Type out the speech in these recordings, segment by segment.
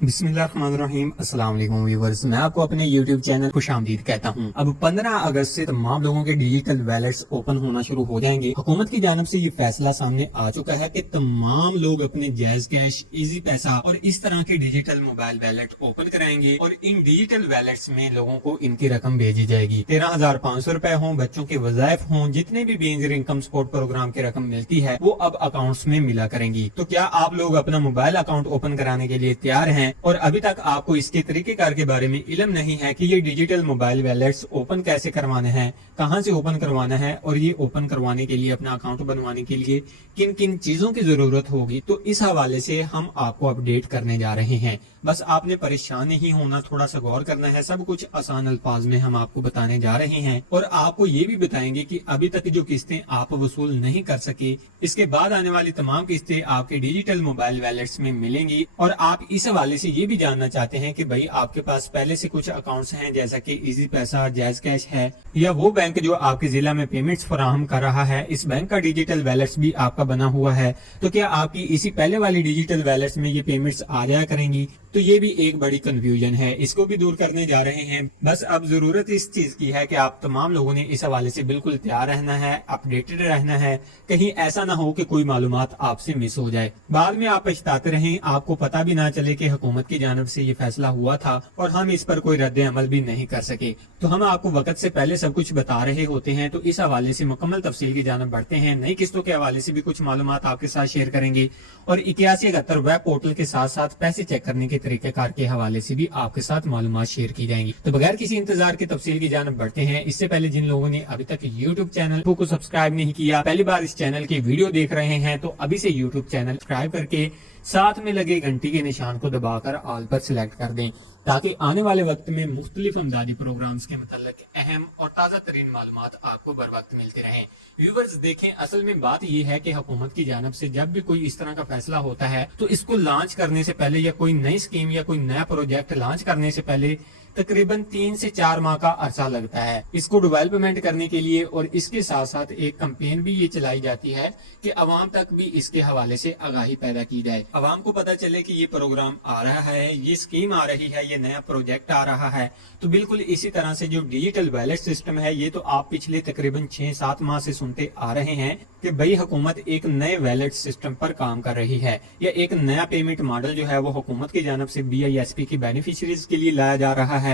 बिस्मिल्लाहिर्रहमानिर्रहीम। अस्सलाम वालेकुम व्यूअर्स, मैं आपको अपने YouTube चैनल खुशामदीद कहता हूं। अब 15 अगस्त से तमाम लोगों के डिजिटल वैलेट्स ओपन होना शुरू हो जाएंगे। हुकूमत की जानिब से ये फैसला सामने आ चुका है कि तमाम लोग अपने जायज कैश, इजी पैसा और इस तरह के डिजिटल मोबाइल वैलेट ओपन कराएंगे और इन डिजिटल वैलेट्स में लोगों को इनकी रकम भेजी जाएगी। 13,500 रुपए हों, बच्चों के वज़ाइफ हों, जितने भी बेनजीर इनकम सपोर्ट प्रोग्राम की रकम मिलती है वो अब अकाउंट्स में मिला करेंगी। तो क्या आप लोग अपना मोबाइल अकाउंट ओपन कराने के लिए तैयार हैं और अभी तक आपको इसके तरीकेकार के बारे में इल्म नहीं है कि ये डिजिटल मोबाइल वैलेट्स ओपन कैसे करवाने हैं, कहां से ओपन करवाना है और ये ओपन करवाने के लिए अपना अकाउंट बनवाने के लिए किन किन चीजों की जरूरत होगी, तो इस हवाले से हम आपको अपडेट करने जा रहे हैं। बस आपने परेशान नहीं होना, थोड़ा सा गौर करना है। सब कुछ आसान अल्फाज में हम आपको बताने जा रहे हैं और आपको ये भी बताएंगे कि अभी तक जो किस्तें आप वसूल नहीं कर सके, इसके बाद आने वाली तमाम किस्तें आपके डिजिटल मोबाइल वैलेट्स में मिलेंगी। और आप इस हवाले से ये भी जानना चाहते हैं कि भाई आपके पास पहले से कुछ अकाउंट्स हैं, जैसा कि इजी पैसा, जायज कैश है, या वो बैंक जो आपके जिला में पेमेंट्स फराहम कर रहा है, इस बैंक का डिजिटल वैलेट्स भी आपका बना हुआ है, तो क्या आपकी इसी पहले वाली डिजिटल वैलेट्स में ये पेमेंट्स आ जाया करेंगी? तो ये भी एक बड़ी कंफ्यूजन है, इसको भी दूर करने जा रहे हैं। बस अब जरूरत इस चीज की है कि आप तमाम लोगों ने इस हवाले से बिल्कुल तैयार रहना है, अपडेटेड रहना है। कहीं ऐसा ना हो कि कोई मालूमात आपसे मिस हो जाए, बाद में आप पछताते रहें, आपको पता भी ना चले कि हुकूमत की जानिब से ये फैसला हुआ था और हम इस पर कोई रद्द अमल भी नहीं कर सके। तो हम आपको वक्त से पहले सब कुछ बता रहे होते हैं, तो इस हवाले से मुकम्मल तफसील की जानिब बढ़ते हैं। नई किस्तों के हवाले से भी कुछ मालूमात आपके साथ शेयर करेंगे और 8171 वेब पोर्टल के साथ साथ पैसे चेक करने के तरीकेकार के हवाले से भी आपके साथ मालूमात शेयर की जाएंगी। तो बगैर किसी इंतजार के तफसील की जानिब बढ़ते हैं। इससे पहले जिन लोगों ने अभी तक YouTube चैनल को सब्सक्राइब नहीं किया, पहली बार इस चैनल की वीडियो देख रहे हैं, तो अभी से YouTube चैनल सब्सक्राइब करके साथ में लगे घंटी के निशान को दबाकर ऑल पर सिलेक्ट कर दें, ताकि आने वाले वक्त में मुख्तलिफ अमदादी प्रोग्राम्स के मतलब अहम और ताज़ा तरीन मालूमात आपको बर वक्त मिलते रहें। व्यूवर्स देखें, असल में बात यह है कि हुकूमत की जानिब से जब भी कोई इस तरह का फैसला होता है तो इसको लॉन्च करने से पहले या कोई नई स्कीम या कोई नया प्रोजेक्ट लॉन्च करने से पहले तकरीबन 3 से 4 माह का अरसा लगता है इसको डेवलपमेंट करने के लिए। और इसके साथ साथ एक कंपेन भी ये चलाई जाती है कि अवाम तक भी इसके हवाले से आगाही पैदा की जाए, अवाम को पता चले कि ये प्रोग्राम आ रहा है, ये स्कीम आ रही है, ये नया प्रोजेक्ट आ रहा है। तो बिल्कुल इसी तरह से जो डिजिटल वैलेट सिस्टम है, ये तो आप पिछले तकरीबन 6-7 माह से सुनते आ रहे हैं कि भाई हुकूमत एक नए वैलेट सिस्टम पर काम कर रही है, या एक नया पेमेंट मॉडल जो है वो हुकूमत की जानिब से BISP की बेनिफिशरीज के लिए लाया जा रहा है।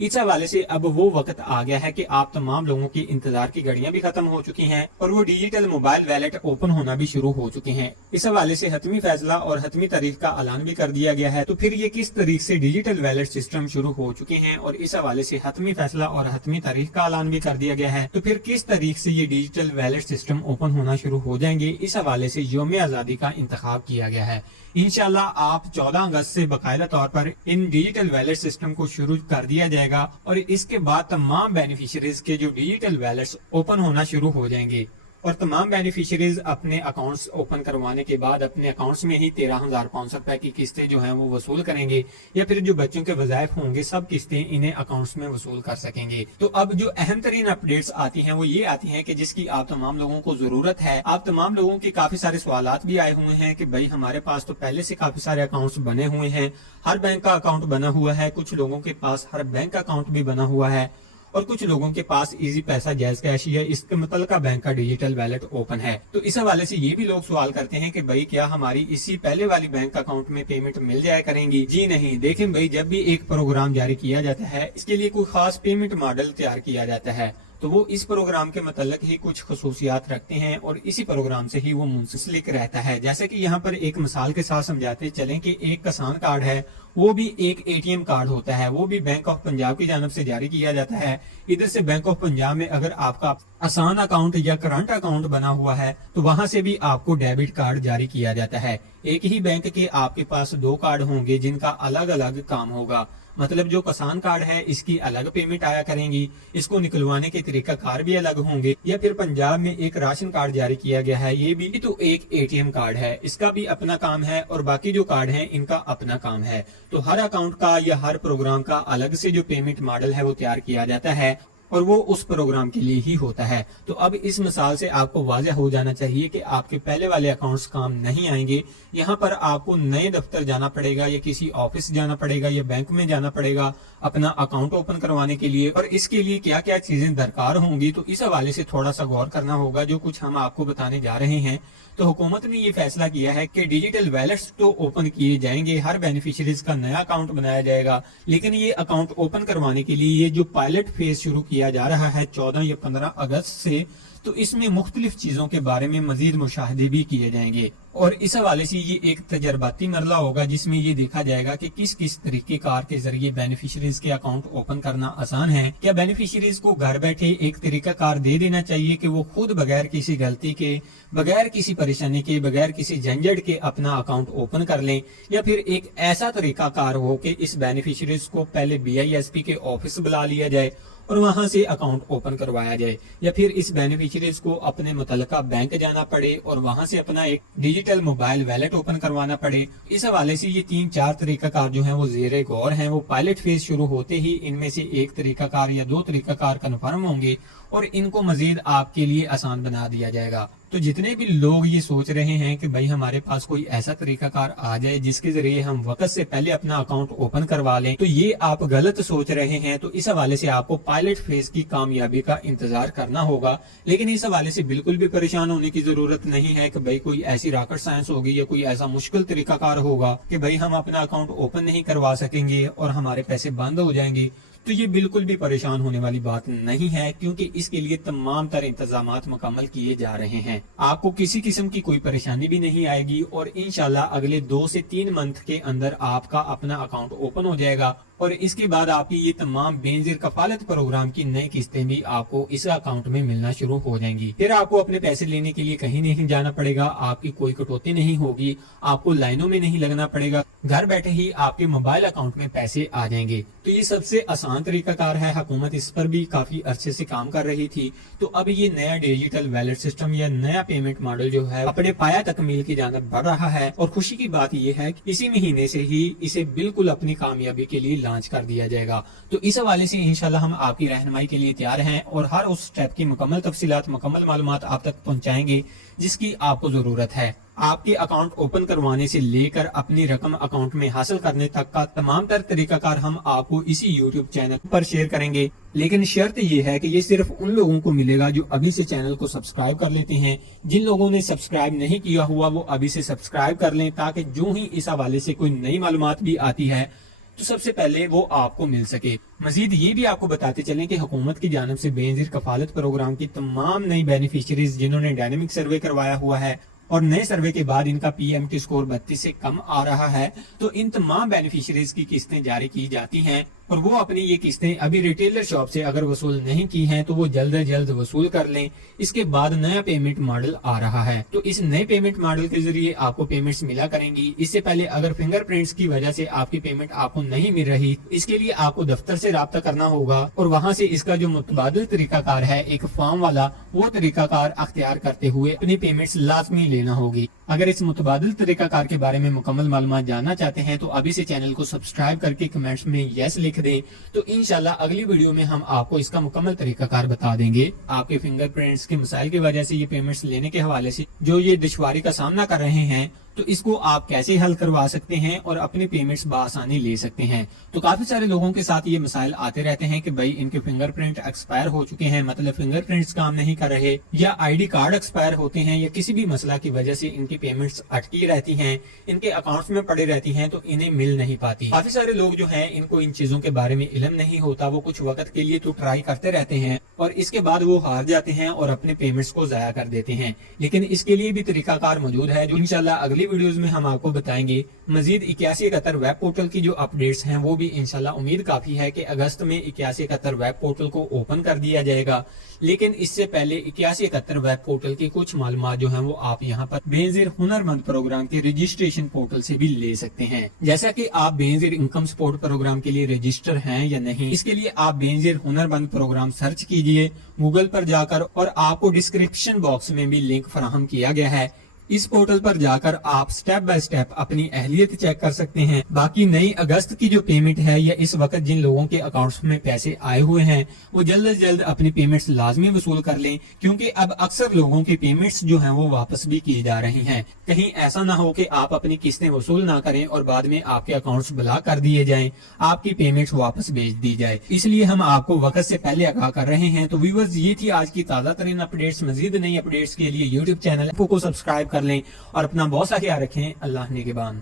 इस हवाले से अब वो वक्त आ गया है कि आप तमाम लोगों की इंतजार की घड़ियां भी खत्म हो चुकी हैं और वो डिजिटल मोबाइल वैलेट ओपन होना भी शुरू हो चुके हैं। इस हवाले से हतमी फैसला और हतमी तारीख का ऐलान भी कर दिया गया है। तो फिर ये किस तारीख से डिजिटल वैलेट सिस्टम शुरू हो चुके हैं और इस हवाले से हतमी फैसला और हतमी तारीख का ऐलान भी कर दिया गया है, तो फिर किस तारीख से ये डिजिटल वैलेट सिस्टम ओपन होना शुरू हो जाएंगे, इस हवाले से यौम आज़ादी का इंतखाब किया गया है। इंशाल्लाह आप 14 अगस्त से बाकायदा तौर पर इन डिजिटल वैलेट सिस्टम को शुरू कर दिया जाएगा और इसके बाद तमाम बेनिफिशरीज के जो डिजिटल वैलेट्स ओपन होना शुरू हो जाएंगे और तमाम बेनिफिशरीज अपने अकाउंट्स ओपन करवाने के बाद अपने अकाउंट्स में ही 13,500 रुपए की किस्तें जो हैं वो वसूल करेंगे, या फिर जो बच्चों के वज़ाइफ होंगे सब किस्तें इन्हें अकाउंट्स में वसूल कर सकेंगे। तो अब जो अहम तरीन अपडेट्स आती हैं वो ये आती हैं कि जिसकी आप तमाम लोगों को जरूरत है। आप तमाम लोगों के काफी सारे सवालात भी आए हुए हैं कि भाई हमारे पास तो पहले से काफी सारे अकाउंट्स बने हुए हैं, हर बैंक का अकाउंट बना हुआ है, कुछ लोगों के पास हर बैंक अकाउंट भी बना हुआ है और कुछ लोगों के पास इजी पैसा, जायज कैश या इसके मुतल्लिका बैंक का डिजिटल वैलेट ओपन है। तो इस हवाले से ये भी लोग सवाल करते हैं कि भाई क्या हमारी इसी पहले वाली बैंक अकाउंट में पेमेंट मिल जाया करेंगी? जी नहीं, देखें भाई, जब भी एक प्रोग्राम जारी किया जाता है इसके लिए कोई खास पेमेंट मॉडल तैयार किया जाता है, तो वो इस प्रोग्राम के मतलब ही कुछ खसूसियात रखते हैं और इसी प्रोग्राम से ही वो मुंसलिक रहता है। जैसे कि यहाँ पर एक मिसाल के साथ समझाते चलें कि एक किसान कार्ड है, वो भी एक ATM कार्ड होता है, वो भी बैंक ऑफ पंजाब की जानिब से जारी किया जाता है। इधर से बैंक ऑफ पंजाब में अगर आपका आसान अकाउंट या करंट अकाउंट बना हुआ है तो वहां से भी आपको डेबिट कार्ड जारी किया जाता है। एक ही बैंक के आपके पास 2 कार्ड होंगे जिनका अलग अलग काम होगा, मतलब जो किसान कार्ड है इसकी अलग पेमेंट आया करेंगी, इसको निकलवाने के तरीका कार भी अलग होंगे। या फिर पंजाब में एक राशन कार्ड जारी किया गया है, ये भी तो एक ATM कार्ड है, इसका भी अपना काम है और बाकी जो कार्ड हैं इनका अपना काम है। तो हर अकाउंट का या हर प्रोग्राम का अलग से जो पेमेंट मॉडल है वो तैयार किया जाता है और वो उस प्रोग्राम के लिए ही होता है। तो अब इस मिसाल से आपको वाज़ेह हो जाना चाहिए कि आपके पहले वाले अकाउंट्स काम नहीं आएंगे। यहाँ पर आपको नए दफ्तर जाना पड़ेगा या किसी ऑफिस जाना पड़ेगा या बैंक में जाना पड़ेगा अपना अकाउंट ओपन करवाने के लिए, और इसके लिए क्या क्या चीजें दरकार होंगी, तो इस हवाले से थोड़ा सा गौर करना होगा जो कुछ हम आपको बताने जा रहे हैं। तो हुकूमत ने ये फैसला किया है कि डिजिटल वैलेट्स तो ओपन किए जाएंगे, हर बेनिफिशियरीज का नया अकाउंट बनाया जाएगा, लेकिन ये अकाउंट ओपन करवाने के लिए ये जो पायलट फेज शुरू किया जा रहा है 14 या 15 अगस्त से, तो इसमें मुख्तलिफ चीजों के बारे में मजीद मुशाहदे भी किए जाएंगे और इस हवाले से ये एक तजर्बाती मरला होगा जिसमें ये देखा जाएगा कि किस किस तरीके कार के जरिए बेनिफिशियरीज के अकाउंट ओपन करना आसान है। क्या बेनिफिशियरीज को घर बैठे एक तरीका कार दे देना चाहिए कि वो खुद बगैर किसी गलती के, बगैर किसी परेशानी के, बगैर किसी झंझट के अपना अकाउंट ओपन कर लें, या फिर एक ऐसा तरीका कार हो कि इस बेनिफिशियरीज को पहले BISP के ऑफिस बुला लिया जाए और वहां से अकाउंट ओपन करवाया जाए, या फिर इस बेनिफिशियरीज को अपने मुतल्लिका बैंक जाना पड़े और वहां से अपना एक डिजिटल मोबाइल वैलेट ओपन करवाना पड़े। इस हवाले से ये 3-4 तरीकाकार जो हैं वो जेरे गौर हैं। वो पायलट फेज शुरू होते ही इनमें से एक तरीकाकार या 2 तरीकाकार कन्फर्म होंगे और इनको मजीद आपके लिए आसान बना दिया जाएगा। तो जितने भी लोग ये सोच रहे हैं कि भाई हमारे पास कोई ऐसा तरीकाकार आ जाए जिसके जरिए हम वक्त से पहले अपना अकाउंट ओपन करवा लें, तो ये आप गलत सोच रहे हैं। तो इस हवाले से आपको पायलट फेज की कामयाबी का इंतजार करना होगा, लेकिन इस हवाले से बिल्कुल भी परेशान होने की जरूरत नहीं है कि भाई कोई ऐसी रॉकेट साइंस होगी या कोई ऐसा मुश्किल तरीकाकार होगा कि भाई हम अपना अकाउंट ओपन नहीं करवा सकेंगे और हमारे पैसे बंद हो जाएंगे। तो ये बिल्कुल भी परेशान होने वाली बात नहीं है, क्योंकि इसके लिए तमाम तरह इंतजामात मुकम्मल किए जा रहे हैं। आपको किसी किस्म की कोई परेशानी भी नहीं आएगी और इंशाल्लाह अगले 2 से 3 मंथ के अंदर आपका अपना अकाउंट ओपन हो जाएगा और इसके बाद आपकी ये तमाम बेनजीर कफालत प्रोग्राम की नई किस्तें भी आपको इस अकाउंट में मिलना शुरू हो जाएंगी। फिर आपको अपने पैसे लेने के लिए कहीं नहीं जाना पड़ेगा, आपकी कोई कटौती नहीं होगी, आपको लाइनों में नहीं लगना पड़ेगा, घर बैठे ही आपके मोबाइल अकाउंट में पैसे आ जाएंगे। तो ये सबसे आसान तरीकाकार है। हुकूमत इस पर भी काफी अच्छे से काम कर रही थी। तो अब ये नया डिजिटल वैलेट सिस्टम या नया पेमेंट मॉडल जो है अपने पाया तकमील की जानब बढ़ रहा है और खुशी की बात यह है कि इसी महीने से ही इसे बिल्कुल अपनी कामयाबी के लिए लॉन्च कर दिया जाएगा। तो इस हवाले से इंशाल्लाह हम आपकी रहनुमाई के लिए तैयार हैं और हर उस स्टेप की मुकम्मल तफसीलात, मुकम्मल मालूमात आप तक पहुंचाएंगे जिसकी आपको जरूरत है। आपके अकाउंट ओपन करवाने से लेकर अपनी रकम अकाउंट में हासिल करने तक का तमाम तर तरीकाकार हम आपको इसी YouTube चैनल पर शेयर करेंगे, लेकिन शर्त ये है कि ये सिर्फ उन लोगों को मिलेगा जो अभी से चैनल को सब्सक्राइब कर लेते हैं। जिन लोगों ने सब्सक्राइब नहीं किया हुआ वो अभी से सब्सक्राइब कर लें, ताकि जो ही इस हवाले से कोई नई मालूमात भी आती है तो सबसे पहले वो आपको मिल सके। मजीद ये भी आपको बताते चलें कि हुकूमत की जानब से बेनजीर कफालत प्रोग्राम की तमाम नई बेनिफिशियरीज जिन्होंने डायनेमिक सर्वे करवाया हुआ है और नए सर्वे के बाद इनका PMT स्कोर 32 से कम आ रहा है, तो इन तमाम बेनिफिशियरीज की किस्तें जारी की जाती हैं और वो अपनी ये किस्तें अभी रिटेलर शॉप से अगर वसूल नहीं की हैं तो वो जल्द से जल्द वसूल कर लें। इसके बाद नया पेमेंट मॉडल आ रहा है, तो इस नए पेमेंट मॉडल के जरिए आपको पेमेंट्स मिला करेंगी। इससे पहले अगर फिंगरप्रिंट्स की वजह से आपकी पेमेंट आपको नहीं मिल रही, इसके लिए आपको दफ्तर से राब्ता करना होगा और वहाँ से इसका जो मुतबादिल तरीकाकार है एक फॉर्म वाला, वो तरीकाकार अख्तियार करते हुए अपनी पेमेंट्स लाजमी लेना होगी। अगर इस मुतबादिल तरीकाकार के बारे में मुकम्मल मालूमात जानना चाहते हैं तो अभी से चैनल को सब्सक्राइब करके कमेंट्स में यस लिख दें, तो इंशाल्लाह अगली वीडियो में हम आपको इसका मुकम्मल तरीकाकार बता देंगे। आपके फिंगरप्रिंट्स के मसाइल की वजह से ये पेमेंट्स लेने के हवाले से जो ये दुश्वारी का सामना कर रहे हैं, तो इसको आप कैसे हल करवा सकते हैं और अपनी पेमेंट्स बआसानी ले सकते हैं। तो काफी सारे लोगों के साथ ये मसाइल आते रहते हैं कि भाई इनके फिंगरप्रिंट एक्सपायर हो चुके हैं, मतलब फिंगरप्रिंट्स काम नहीं कर रहे, या ID कार्ड एक्सपायर होते हैं, या किसी भी मसला की वजह से इनकी पेमेंट्स अटकी रहती हैं, इनके अकाउंट्स में पड़ी रहती हैं, तो इन्हें मिल नहीं पाती। काफी सारे लोग जो हैं इनको इन चीजों के बारे में इल्म नहीं होता, वो कुछ वक्त के लिए तो ट्राई करते रहते हैं और इसके बाद वो हार जाते हैं और अपने पेमेंट्स को जाया कर देते हैं। लेकिन इसके लिए भी तरीकाकार मौजूद है जो इंशाल्लाह अगली वीडियोस में हम आपको बताएंगे। मजीद 8171 वेब पोर्टल की जो अपडेट्स हैं वो भी इंशाल्लाह उम्मीद काफी है कि अगस्त में 8171 वेब पोर्टल को ओपन कर दिया जाएगा, लेकिन इससे पहले 8171 वेब पोर्टल की कुछ मालूमात जो हैं वो आप यहाँ पर बेनजीर हुनरमंद प्रोग्राम के रजिस्ट्रेशन पोर्टल से भी ले सकते हैं। जैसा कि आप बेनजीर इनकम सपोर्ट प्रोग्राम के लिए रजिस्टर हैं या नहीं, इसके लिए आप बेनजीर हुनरमंद प्रोग्राम सर्च कीजिए गूगल पर जाकर और आपको डिस्क्रिप्शन बॉक्स में भी लिंक फराहम किया गया है। इस पोर्टल पर जाकर आप स्टेप बाय स्टेप अपनी अहलियत चेक कर सकते हैं। बाकी नई अगस्त की जो पेमेंट है या इस वक्त जिन लोगों के अकाउंट्स में पैसे आए हुए हैं वो जल्द से जल्द अपनी पेमेंट्स लाजमी वसूल कर लें, क्योंकि अब अक्सर लोगों की पेमेंट्स जो हैं वो वापस भी किए जा रहे हैं। कहीं ऐसा ना हो कि आप अपनी किस्तें वसूल ना करें और बाद में आपके अकाउंट्स ब्लॉक कर दिए जाएं, आपकी पेमेंट्स वापस भेज दी जाए। इसलिए हम आपको वक्त से पहले आगाह कर रहे हैं। तो व्यूअर्स, ये थी आज की ताजा तरीन अपडेट्स। मजीद नई अपडेट्स के लिए यूट्यूब चैनल को सब्सक्राइब कर लें और अपना बहुत सा ख्याल रखें। अल्लाह निगहबान।